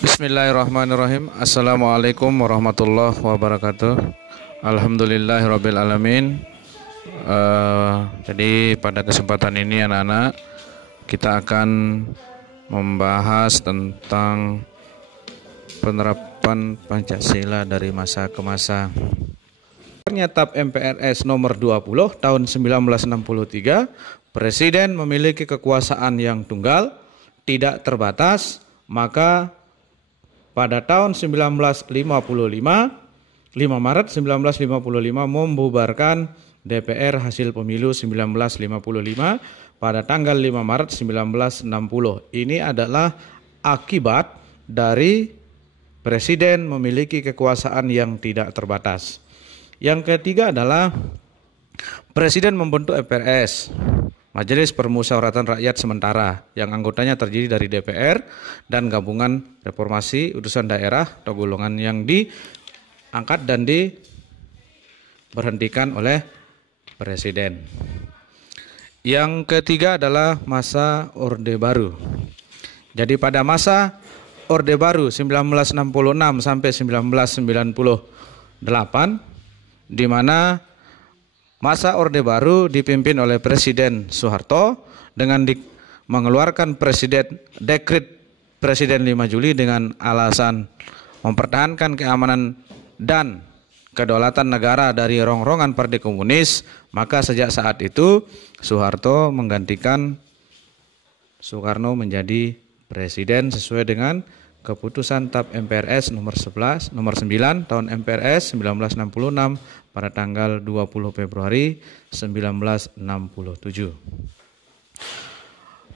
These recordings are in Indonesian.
Bismillahirrahmanirrahim. Assalamualaikum warahmatullahi wabarakatuh. Alhamdulillahirabbil alamin. Jadi pada kesempatan ini anak-anak kita akan membahas tentang penerapan Pancasila dari masa ke masa. TAP MPRS nomor 20 tahun 1963, Presiden memiliki kekuasaan yang tunggal, tidak terbatas, maka pada tahun 1955, 5 Maret 1955 membubarkan DPR hasil pemilu 1955 pada tanggal 5 Maret 1960. Ini adalah akibat dari Presiden memiliki kekuasaan yang tidak terbatas. Yang ketiga adalah Presiden membentuk MPRS, Majelis Permusyawaratan Rakyat Sementara, yang anggotanya terdiri dari DPR dan gabungan reformasi utusan daerah atau golongan yang diangkat dan diberhentikan oleh Presiden. Yang ketiga adalah masa Orde Baru. Jadi pada masa Orde Baru 1966 sampai 1998, di mana masa Orde Baru dipimpin oleh Presiden Soeharto dengan mengeluarkan dekret Presiden 5 Juli dengan alasan mempertahankan keamanan dan kedaulatan negara dari rongrongan Partai Komunis. Maka sejak saat itu Soeharto menggantikan Soekarno menjadi presiden sesuai dengan keputusan TAP MPRS nomor 9 tahun MPRS 1966 pada tanggal 20 Februari 1967.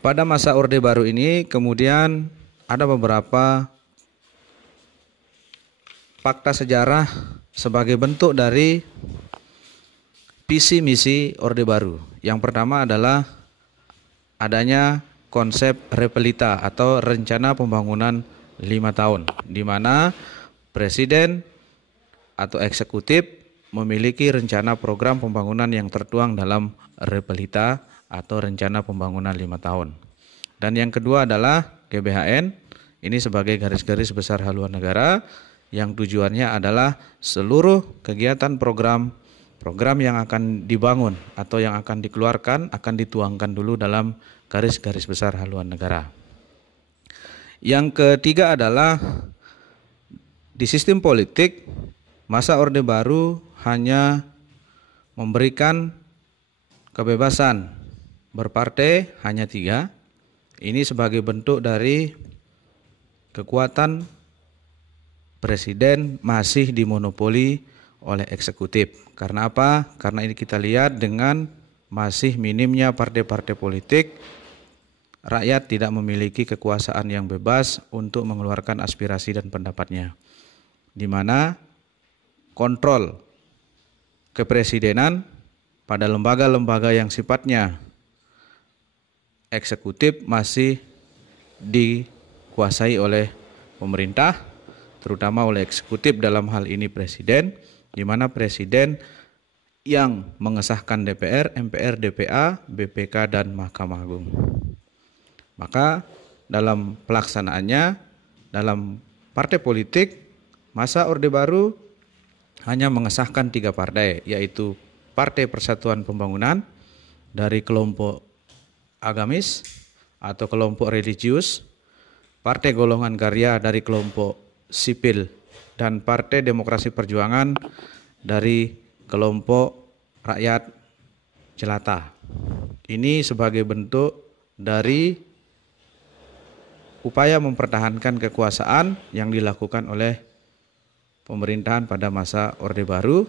Pada masa Orde Baru ini kemudian ada beberapa fakta sejarah sebagai bentuk dari visi misi Orde Baru. Yang pertama adalah adanya konsep repelita atau rencana pembangunan 5 tahun, di mana Presiden atau eksekutif memiliki rencana program pembangunan yang tertuang dalam repelita atau rencana pembangunan 5 tahun. Dan yang kedua adalah GBHN, ini sebagai garis-garis besar haluan negara yang tujuannya adalah seluruh kegiatan program yang akan dibangun atau yang akan dikeluarkan akan dituangkan dulu dalam garis-garis besar haluan negara. Yang ketiga adalah di sistem politik masa Orde Baru hanya memberikan kebebasan berpartai hanya 3. Ini sebagai bentuk dari kekuatan Presiden masih dimonopoli oleh eksekutif. Karena apa? Karena ini kita lihat dengan masih minimnya partai-partai politik, rakyat tidak memiliki kekuasaan yang bebas untuk mengeluarkan aspirasi dan pendapatnya, di mana kontrol kepresidenan pada lembaga-lembaga yang sifatnya eksekutif masih dikuasai oleh pemerintah, terutama oleh eksekutif dalam hal ini Presiden, di mana Presiden yang mengesahkan DPR, MPR, DPA, BPK, dan Mahkamah Agung. Maka dalam pelaksanaannya, dalam partai politik, masa Orde Baru hanya mengesahkan 3 partai, yaitu Partai Persatuan Pembangunan dari kelompok agamis atau kelompok religius, Partai Golongan Karya dari kelompok sipil, dan Partai Demokrasi Perjuangan dari kelompok rakyat jelata. Ini sebagai bentuk dari upaya mempertahankan kekuasaan yang dilakukan oleh pemerintahan pada masa Orde Baru,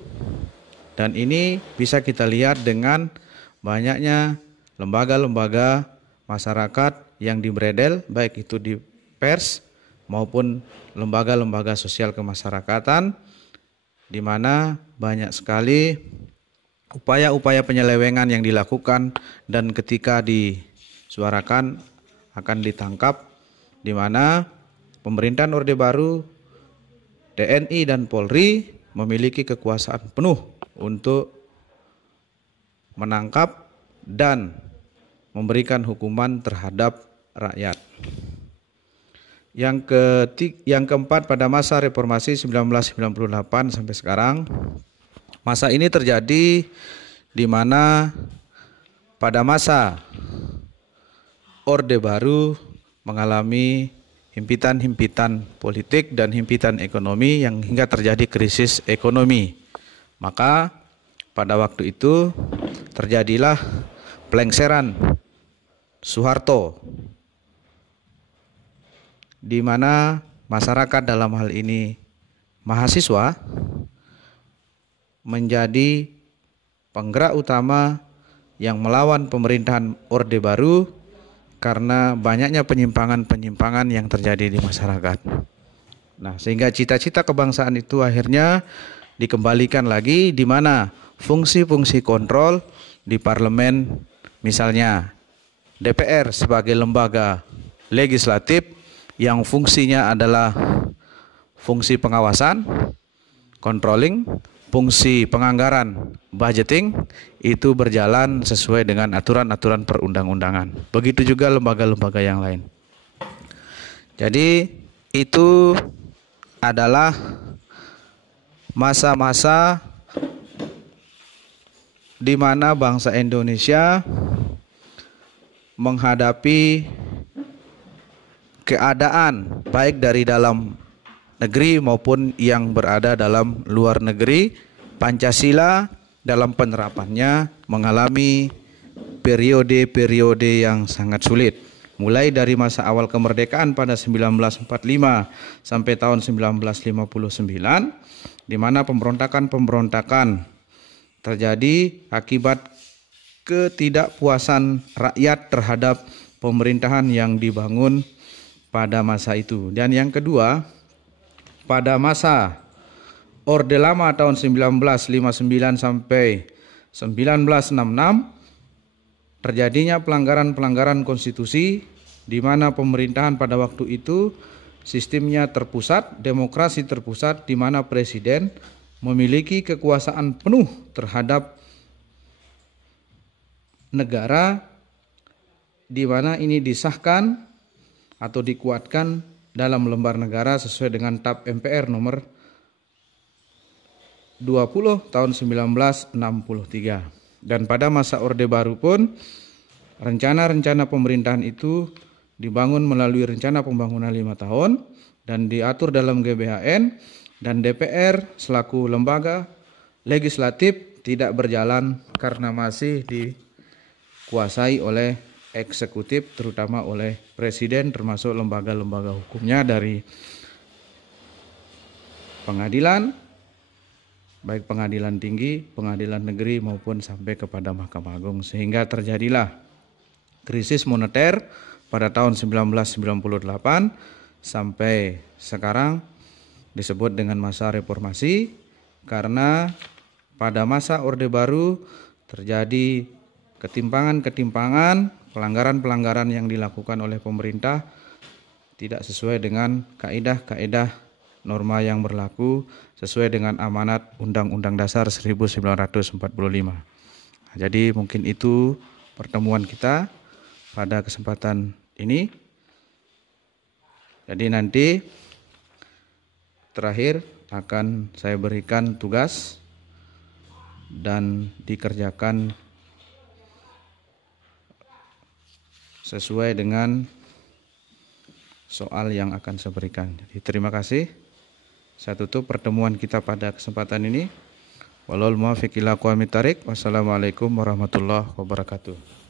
dan ini bisa kita lihat dengan banyaknya lembaga-lembaga masyarakat yang dibredel, baik itu di pers maupun lembaga-lembaga sosial kemasyarakatan, di mana banyak sekali upaya-upaya penyelewengan yang dilakukan dan ketika disuarakan akan ditangkap, di mana pemerintahan Orde Baru, TNI dan Polri memiliki kekuasaan penuh untuk menangkap dan memberikan hukuman terhadap rakyat. Yang keempat, pada masa reformasi 1998 sampai sekarang, masa ini terjadi di mana pada masa Orde Baru mengalami himpitan-himpitan politik dan himpitan ekonomi yang hingga terjadi krisis ekonomi. Maka pada waktu itu terjadilah pelengseran Soeharto, di mana masyarakat, dalam hal ini mahasiswa, menjadi penggerak utama yang melawan pemerintahan Orde Baru karena banyaknya penyimpangan-penyimpangan yang terjadi di masyarakat. Nah, sehingga cita-cita kebangsaan itu akhirnya dikembalikan lagi, di mana fungsi-fungsi kontrol di parlemen, misalnya DPR sebagai lembaga legislatif yang fungsinya adalah fungsi pengawasan, controlling, fungsi penganggaran, budgeting, itu berjalan sesuai dengan aturan-aturan perundang-undangan. Begitu juga lembaga-lembaga yang lain. Jadi itu adalah masa-masa di mana bangsa Indonesia menghadapi keadaan baik dari dalam negeri maupun yang berada dalam luar negeri. Pancasila dalam penerapannya mengalami periode-periode yang sangat sulit. Mulai dari masa awal kemerdekaan pada 1945 sampai tahun 1959, di mana pemberontakan-pemberontakan terjadi akibat ketidakpuasan rakyat terhadap pemerintahan yang dibangun pada masa itu. Dan yang kedua, pada masa Orde Lama tahun 1959 sampai 1966 terjadinya pelanggaran-pelanggaran konstitusi, di mana pemerintahan pada waktu itu sistemnya terpusat, demokrasi terpusat, di mana presiden memiliki kekuasaan penuh terhadap negara, di mana ini disahkan atau dikuatkan dalam lembar negara sesuai dengan TAP MPR nomor 20 tahun 1963. Dan pada masa Orde Baru pun rencana-rencana pemerintahan itu dibangun melalui rencana pembangunan 5 tahun dan diatur dalam GBHN, dan DPR selaku lembaga legislatif tidak berjalan karena masih dikuasai oleh eksekutif, terutama oleh presiden, termasuk lembaga-lembaga hukumnya dari pengadilan, baik pengadilan tinggi, pengadilan negeri maupun sampai kepada Mahkamah Agung, sehingga terjadilah krisis moneter pada tahun 1998 sampai sekarang disebut dengan masa reformasi, karena pada masa Orde Baru terjadi ketimpangan-ketimpangan, pelanggaran-pelanggaran yang dilakukan oleh pemerintah tidak sesuai dengan kaidah-kaidah norma yang berlaku sesuai dengan amanat Undang-Undang Dasar 1945. Jadi mungkin itu pertemuan kita pada kesempatan ini. Jadi nanti terakhir akan saya berikan tugas dan dikerjakan sesuai dengan soal yang akan saya berikan. Jadi terima kasih. Saya tutup pertemuan kita pada kesempatan ini. Wallahul muwaffiq ila aqwamit thoriq. Wassalamualaikum warahmatullahi wabarakatuh.